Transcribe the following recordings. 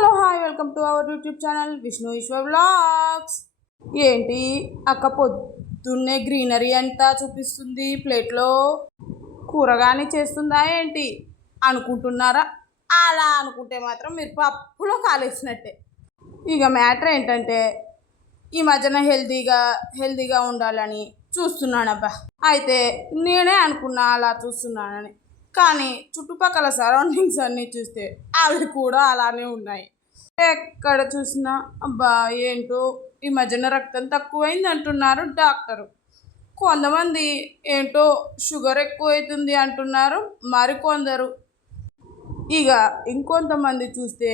Hello hi welcome to our YouTube channel Vishnu Eshwar vlogs. ఏంటి అక్క పొద్దున్నే గ్రీనరీ అంతా చూపిస్తుంది, ప్లేట్లో కూరగాని చేస్తుందా ఏంటి అనుకుంటున్నారా? అలా అనుకుంటే మాత్రం మీరు పప్పులో కాలేసినట్టే. ఇక మ్యాటర్ ఏంటంటే ఈ మధ్యన హెల్దీగా ఉండాలని చూస్తున్నానబ్బా. అయితే నేనే అనుకున్నా అలా చూస్తున్నానని, కానీ చుట్టుపక్కల సరౌండింగ్స్ అన్నీ చూస్తే అవి కూడా అలానే ఉన్నాయి. ఎక్కడ చూసినా అబ్బా ఏంటో ఈ మధ్యన రక్తం తక్కువైంది అంటున్నారు డాక్టరు. కొంతమంది ఏంటో షుగర్ ఎక్కువైతుంది అంటున్నారు మరికొందరు. ఇక ఇంకొంతమంది చూస్తే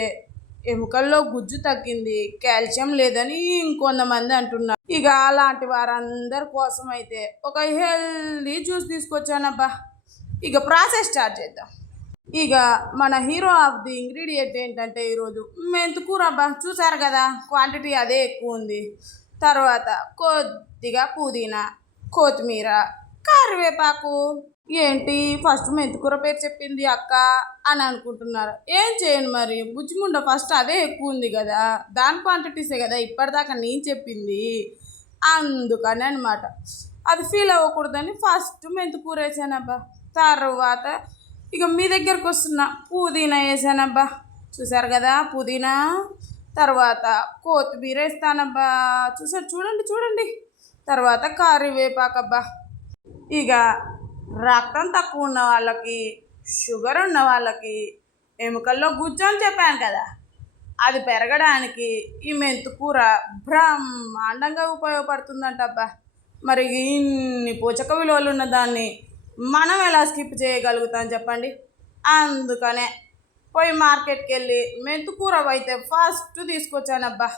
ఎముకల్లో గుజ్జు తగ్గింది, కాల్షియం లేదని ఇంకొంతమంది అంటున్నారు. ఇక అలాంటి వారందరి కోసం అయితే ఒక హెల్దీ జ్యూస్ తీసుకొచ్చానబ్బా. ఇక ప్రాసెస్ స్టార్ట్ చేద్దాం. ఇక మన హీరో ఆఫ్ ది ఇంగ్రీడియంట్ ఏంటంటే ఈరోజు మెంతుకూర అబ్బా. చూసారు కదా, క్వాంటిటీ అదే ఎక్కువ ఉంది. తర్వాత కొద్దిగా పుదీనా, కొత్తిమీర, కరివేపాకు. ఏంటి ఫస్ట్ మెంతుకూర పేరు చెప్పింది అక్క అని అనుకుంటున్నారు. ఏం చేయను మరి, బుజ్జిముండ ఫస్ట్ అదే ఎక్కువ ఉంది కదా, దాని క్వాంటిటీసే కదా ఇప్పటిదాకా నేను చెప్పింది, అందుకని అనమాట. అది ఫీల్ అవ్వకూడదని ఫస్ట్ మెంతుకూర వేసానబ్బా. తర్వాత ఇక మీ దగ్గరకు వస్తున్న పుదీనా వేసానబ్బా. చూసారు కదా పుదీనా. తర్వాత కొత్తిమీర వేస్తానబ్బా. చూడండి. తర్వాత కరివేపాకబ్బా. ఇక రక్తం తక్కువ ఉన్న వాళ్ళకి, షుగర్ ఉన్న వాళ్ళకి, ఎముకల్లో గుజ్జు అని చెప్పాను కదా, అది పెరగడానికి ఈ మెంతుకూర బ్రహ్మాండంగా ఉపయోగపడుతుందంటబ్బా. మరి ఇన్ని పోషక విలువలు ఉన్న దాన్ని మనం ఎలా స్కిప్ చేయగలుగుతాం చెప్పండి. అందుకనే పోయి మార్కెట్కి వెళ్ళి మెంతుకూర అయితే ఫస్ట్ తీసుకొచ్చానబ్బా.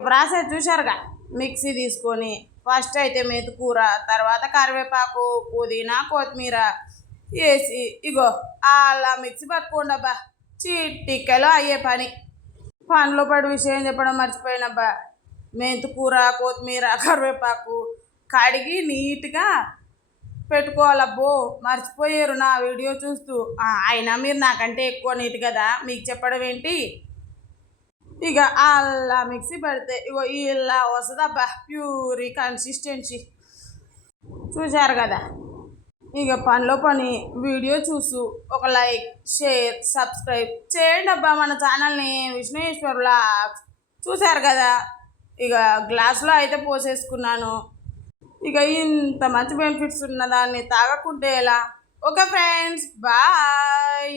ప్రాసెస్ చూశారుగా, మిక్సీ తీసుకొని ఫస్ట్ అయితే మెంతుకూర, తర్వాత కరివేపాకు, పుదీనా, కొత్తిమీర వేసి ఇగో అలా మిక్సీ పట్టుకోండి అబ్బా. చిటికెలో అయ్యే పని. పనిలో పడి విషయం చెప్పడం మర్చిపోయినబ్బా. మెంతుకూర, కొత్తిమీర, కరివేపాకు కడిగి నీట్గా పెట్టుకోవాలబ్బో. మర్చిపోయారు నా వీడియో చూస్తూ. అయినా మీరు నాకంటే ఎక్కువ నీట్ కదా, మీకు చెప్పడం ఏంటి. ఇక అలా మిక్సీ పెడితే ఇగో ఇలా వస్తుందబ్బా, ప్యూరీ కన్సిస్టెన్సీ. చూశారు కదా. ఇక పనిలో పని వీడియో చూస్తూ ఒక లైక్, షేర్, సబ్స్క్రైబ్ చేయండి అబ్బా మన ఛానల్ని విష్ణు ఈశ్వర్ వ్లాగ్స్. చూశారు కదా. ఇక గ్లాస్లో అయితే పోసేసుకున్నాను. ఇక ఇంత మంచి బెనిఫిట్స్ ఉన్నదాన్ని తాగకుంటే ఎలా? Okay friends, bye.